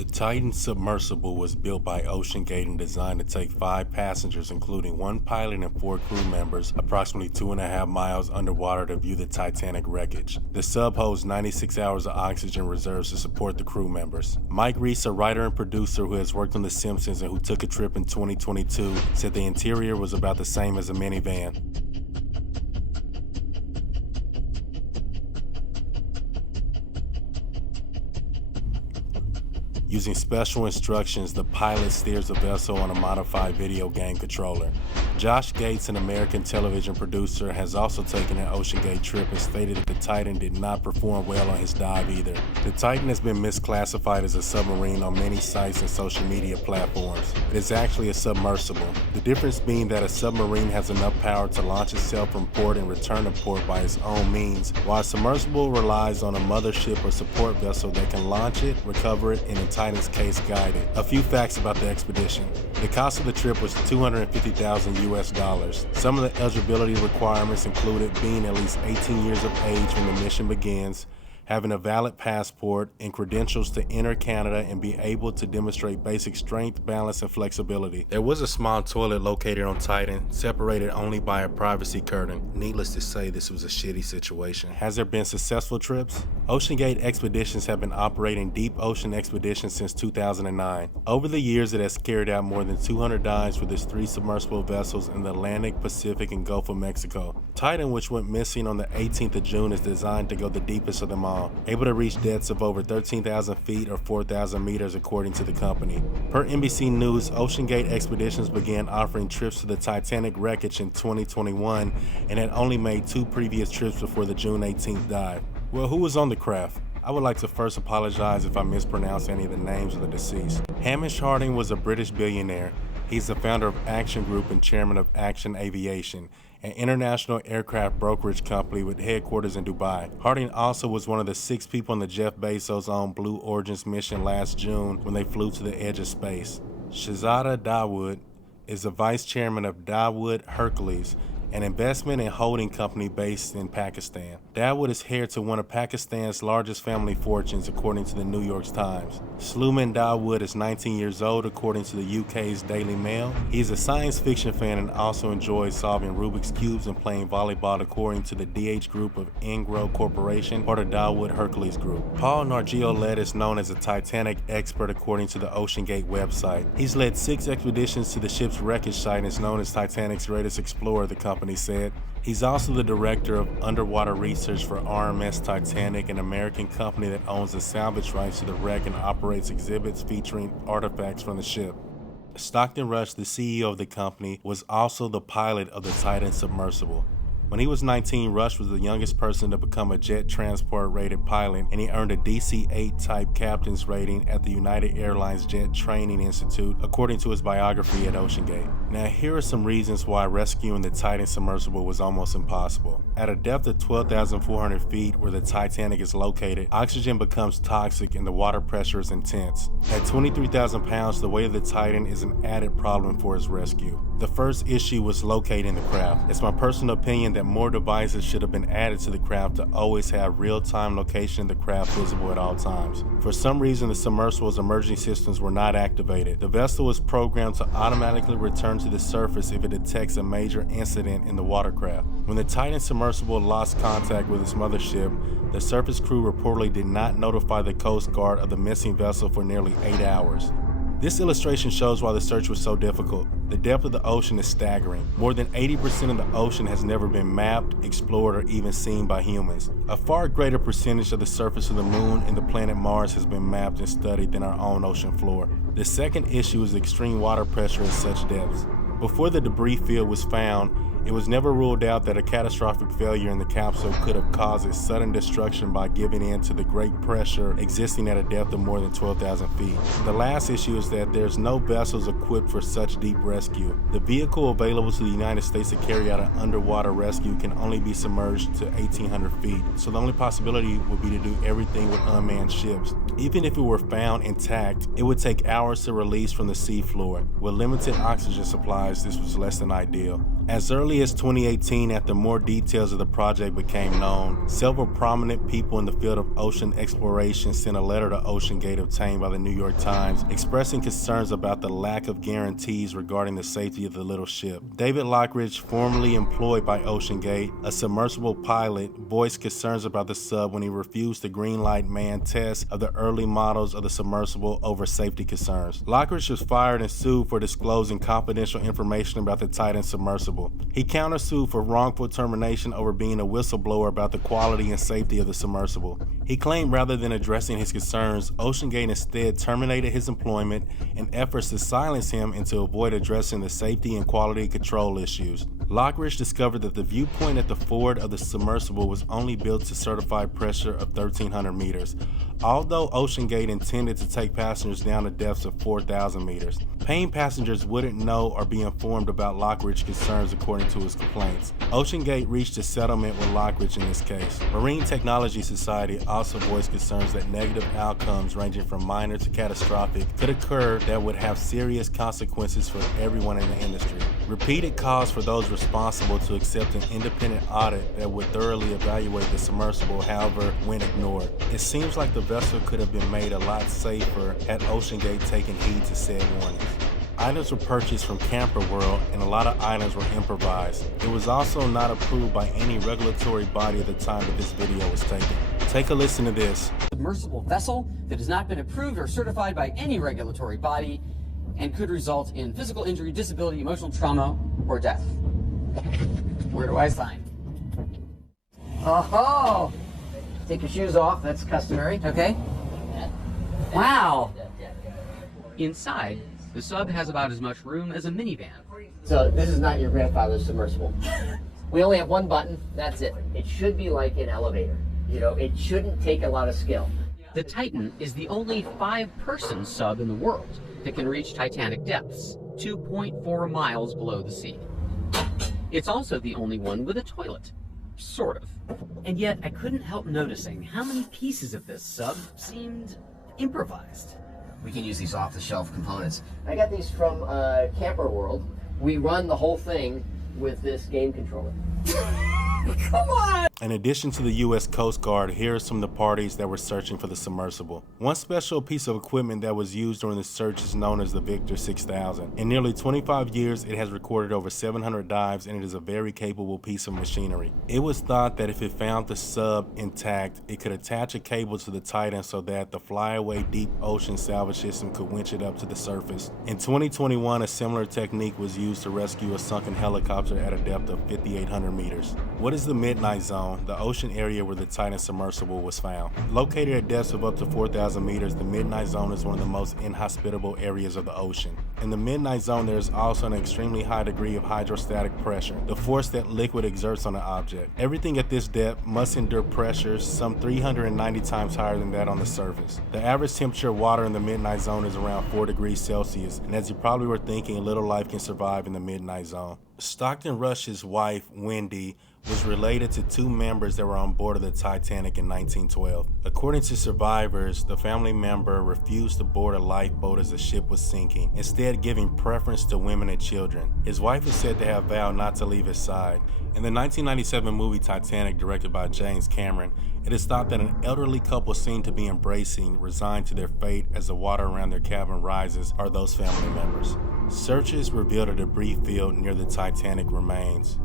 The Titan submersible was built by OceanGate and designed to take 5 passengers, including 1 pilot and 4 crew members, approximately 2.5 miles underwater to view the Titanic wreckage. The sub holds 96 hours of oxygen reserves to support the crew members. Mike Reese, a writer and producer who has worked on The Simpsons and who took a trip in 2022, said the interior was about the same as a minivan. Using special instructions, the pilot steers the vessel on a modified video game controller. Josh Gates, an American television producer, has also taken an OceanGate trip and stated that the Titan did not perform well on his dive either. The Titan has been misclassified as a submarine on many sites and social media platforms. It is actually a submersible, the difference being that a submarine has enough power to launch itself from port and return to port by its own means, while a submersible relies on a mothership or support vessel that can launch it, recover it, and in Titan's case, guide it. A few facts about the expedition. The cost of the trip was $250,000 US. Some of the eligibility requirements included being at least 18 years of age when the mission begins, having a valid passport, and credentials to enter Canada and be able to demonstrate basic strength, balance, and flexibility. There was a small toilet located on Titan, separated only by a privacy curtain. Needless to say, this was a shitty situation. Has there been successful trips? OceanGate Expeditions have been operating deep ocean expeditions since 2009. Over the years, it has carried out more than 200 dives with its 3 submersible vessels in the Atlantic, Pacific, and Gulf of Mexico. Titan, which went missing on the 18th of June, is designed to go the deepest of them all, able to reach depths of over 13,000 feet or 4,000 meters according to the company. Per NBC News, OceanGate Expeditions began offering trips to the Titanic wreckage in 2021 and had only made 2 previous trips before the June 18th dive. Well, who was on the craft? I would like to first apologize if I mispronounce any of the names of the deceased. Hamish Harding was a British billionaire. He's the founder of Action Group and chairman of Action Aviation, an international aircraft brokerage company with headquarters in Dubai. Harding also was one of the 6 people on the Jeff Bezos-owned Blue Origin's mission last June when they flew to the edge of space. Shahzada Dawood is the vice chairman of Dawood Hercules, an investment and holding company based in Pakistan. Dawood is heir to one of Pakistan's largest family fortunes, according to the New York Times. Sluman Dawood is 19 years old, according to the UK's Daily Mail. He's a science fiction fan and also enjoys solving Rubik's Cubes and playing volleyball, according to the DH Group of Engro Corporation, part of Dawood Hercules Group. Paul Nargiolet is known as a Titanic expert, according to the OceanGate website. He's led 6 expeditions to the ship's wreckage site and is known as Titanic's greatest explorer, the company said. He's also the director of underwater research for RMS Titanic, an American company that owns the salvage rights to the wreck and operates exhibits featuring artifacts from the ship. Stockton Rush, the CEO of the company, was also the pilot of the Titan submersible. When he was 19, Rush was the youngest person to become a jet transport rated pilot, and he earned a DC-8 type captain's rating at the United Airlines Jet Training Institute, according to his biography at OceanGate. Now, here are some reasons why rescuing the Titan submersible was almost impossible. At a depth of 12,400 feet where the Titanic is located, oxygen becomes toxic and the water pressure is intense. At 23,000 pounds, the weight of the Titan is an added problem for its rescue. The first issue was locating the craft. It's my personal opinion that more devices should have been added to the craft to always have real-time location of the craft visible at all times. For some reason, the submersible's emergency systems were not activated. The vessel was programmed to automatically return to the surface if it detects a major incident in the watercraft. When the Titan submersible lost contact with its mothership, the surface crew reportedly did not notify the Coast Guard of the missing vessel for nearly 8 hours. This illustration shows why the search was so difficult. The depth of the ocean is staggering. More than 80% of the ocean has never been mapped, explored, or even seen by humans. A far greater percentage of the surface of the moon and the planet Mars has been mapped and studied than our own ocean floor. The second issue is extreme water pressure at such depths. Before the debris field was found, it was never ruled out that a catastrophic failure in the capsule could have caused its sudden destruction by giving in to the great pressure existing at a depth of more than 12,000 feet. The last issue is that there's no vessels equipped for such deep rescue. The vehicle available to the United States to carry out an underwater rescue can only be submerged to 1,800 feet, so the only possibility would be to do everything with unmanned ships. Even if it were found intact, it would take hours to release from the seafloor. With limited oxygen supplies, this was less than ideal. As early early as 2018, after more details of the project became known, several prominent people in the field of ocean exploration sent a letter to OceanGate obtained by the New York Times expressing concerns about the lack of guarantees regarding the safety of the little ship. David Lockridge, formerly employed by OceanGate, a submersible pilot, voiced concerns about the sub when he refused the green-light man test of the early models of the submersible over safety concerns. Lockridge was fired and sued for disclosing confidential information about the Titan submersible. He countersued for wrongful termination over being a whistleblower about the quality and safety of the submersible. He claimed rather than addressing his concerns, OceanGate instead terminated his employment in efforts to silence him and to avoid addressing the safety and quality control issues. Lockridge discovered that the viewpoint at the forward of the submersible was only built to certified pressure of 1,300 meters, although OceanGate intended to take passengers down to depths of 4,000 meters. Paying passengers wouldn't know or be informed about Lockridge's concerns according to his complaints. OceanGate reached a settlement with Lockridge in this case. Marine Technology Society also voiced concerns that negative outcomes ranging from minor to catastrophic could occur that would have serious consequences for everyone in the industry. Repeated calls for those responsible to accept an independent audit that would thoroughly evaluate the submersible, however, went ignored. It seems like the vessel could have been made a lot safer had OceanGate taken heed to said warnings. Items were purchased from Camper World and a lot of items were improvised. It was also not approved by any regulatory body at the time that this video was taken. Take a listen to this. Submersible vessel that has not been approved or certified by any regulatory body and could result in physical injury, disability, emotional trauma, or death. Where do I sign? Oh, take your shoes off, that's customary, okay? Wow. Inside, the sub has about as much room as a minivan. So this is not your grandfather's submersible. We only have one button, that's it. It should be like an elevator. You know, it shouldn't take a lot of skill. The Titan is the only 5-person sub in the world that can reach Titanic depths, 2.4 miles below the sea. It's also the only one with a toilet, sort of. And yet I couldn't help noticing how many pieces of this sub seemed improvised. We can use these off-the-shelf components. I got these from Camper World. We run the whole thing with this game controller. Come on! In addition to the U.S. Coast Guard, here are some of the parties that were searching for the submersible. One special piece of equipment that was used during the search is known as the Victor 6000. In nearly 25 years, it has recorded over 700 dives and it is a very capable piece of machinery. It was thought that if it found the sub intact, it could attach a cable to the Titan so that the flyaway deep ocean salvage system could winch it up to the surface. In 2021, a similar technique was used to rescue a sunken helicopter at a depth of 5,800 meters. What is the Midnight Zone? The ocean area where the Titan submersible was found. Located at depths of up to 4,000 meters, the Midnight Zone is one of the most inhospitable areas of the ocean. In the Midnight Zone, there is also an extremely high degree of hydrostatic pressure, the force that liquid exerts on an object. Everything at this depth must endure pressures some 390 times higher than that on the surface. The average temperature of water in the Midnight Zone is around 4 degrees Celsius, and as you probably were thinking, little life can survive in the Midnight Zone. Stockton Rush's wife, Wendy, was related to 2 members that were on board of the Titanic in 1912. According to survivors, the family member refused to board a lifeboat as the ship was sinking, instead giving preference to women and children. His wife is said to have vowed not to leave his side. In the 1997 movie Titanic, directed by James Cameron, it is thought that an elderly couple seen to be embracing, resigned to their fate as the water around their cabin rises, are those family members. Searches revealed a debris field near the Titanic remains.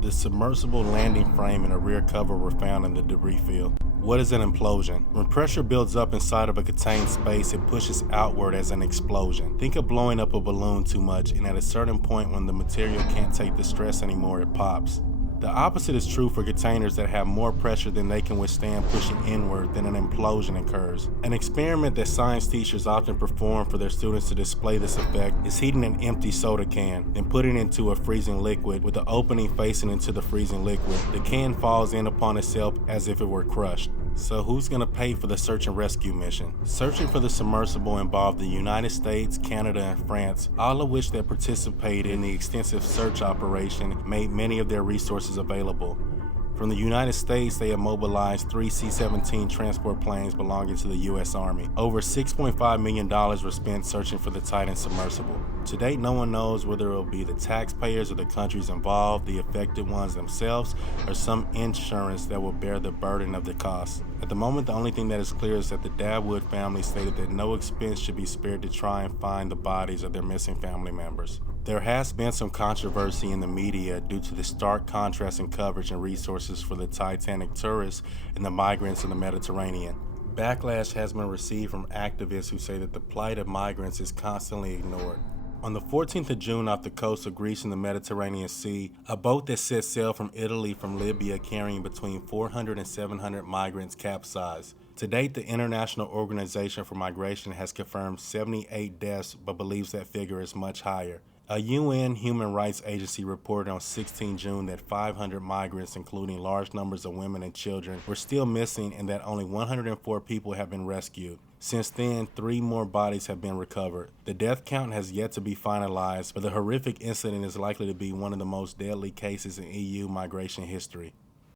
The submersible landing frame and a rear cover were found in the debris field. What is an implosion? When pressure builds up inside of a contained space, it pushes outward as an explosion. Think of blowing up a balloon too much, and at a certain point when the material can't take the stress anymore, it pops. The opposite is true for containers that have more pressure than they can withstand pushing inward, then an implosion occurs. An experiment that science teachers often perform for their students to display this effect is heating an empty soda can, then putting it into a freezing liquid with the opening facing into the freezing liquid. The can falls in upon itself as if it were crushed. So who's going to pay for the search and rescue mission? Searching for the submersible involved the United States, Canada, and France, all of which that participated in the extensive search operation made many of their resources available. From the United States, they have mobilized 3 C-17 transport planes belonging to the U.S. Army. Over $6.5 million were spent searching for the Titan submersible. To date, no one knows whether it will be the taxpayers or the countries involved, the affected ones themselves, or some insurance that will bear the burden of the cost. At the moment, the only thing that is clear is that the Dadwood family stated that no expense should be spared to try and find the bodies of their missing family members. There has been some controversy in the media due to the stark contrast in coverage and resources for the Titanic tourists and the migrants in the Mediterranean. Backlash has been received from activists who say that the plight of migrants is constantly ignored. On the 14th of June, off the coast of Greece in the Mediterranean Sea, a boat that set sail from Italy from Libya carrying between 400 and 700 migrants capsized. To date, the International Organization for Migration has confirmed 78 deaths, but believes that figure is much higher. A UN human rights agency reported on 16 June that 500 migrants, including large numbers of women and children, were still missing and that only 104 people have been rescued. Since then, 3 more bodies have been recovered. The death count has yet to be finalized, but the horrific incident is likely to be one of the most deadly cases in EU migration history.